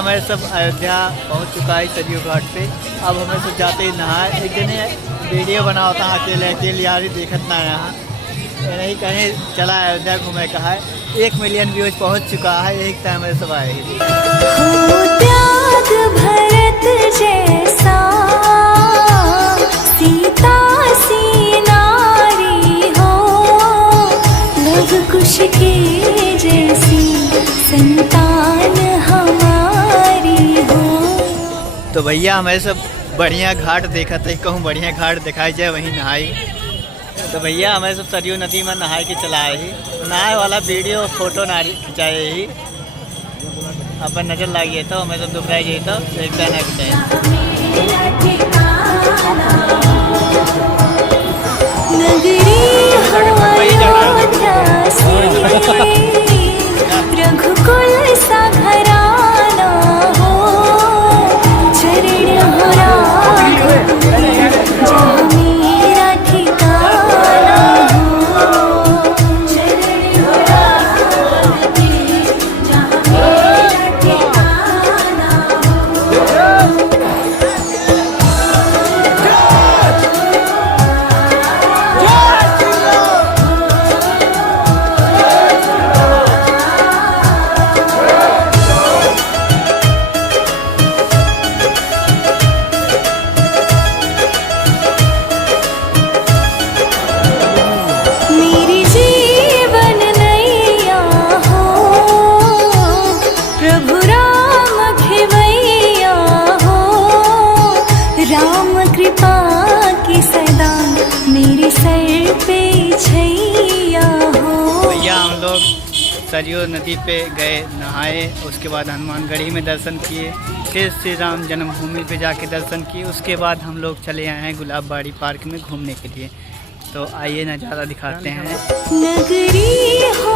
हमारे सब अयोध्या पहुंच चुका है सरयू घाट पे। अब हमें सब जाते ही नहाए। एक दिन वीडियो बना होता अकेले अकेले यार देखत ना यहाँ नहीं कहीं चला अयोध्या घूमे का है। 1 मिलियन व्यूज पहुंच चुका है। एक टाइम में सब आए भरत जैसा सीता सी नारी हो, लव कुश के जैसी संतान हमारी हो। तो भैया हमें सब बढ़िया घाट देखा था। कहूँ बढ़िया घाट दिखाई जाए वहीं नहाई। तो भैया हमें सब सरयू नदी में नहाए के चलाए ही। नहाए वाला वीडियो फोटो ना खिंचाए ही। अपन नजर लागिए तो हमें सब दुबराई गई तो एक ना खिंचाए। रघुकुल सा घराना हो, चरण हो जहाँ मेरा ठिकाना हो, चरण हो जहाँ मेरा ठिकाना सरयू नदी पे गए नहाए। उसके बाद हनुमानगढ़ी में दर्शन किए। फिर श्री राम जन्मभूमि पे जाके दर्शन किए। उसके बाद हम लोग चले आए हैं गुलाबबाड़ी पार्क में घूमने के लिए। तो आइए नज़ारा दिखाते हैं। नगरी हो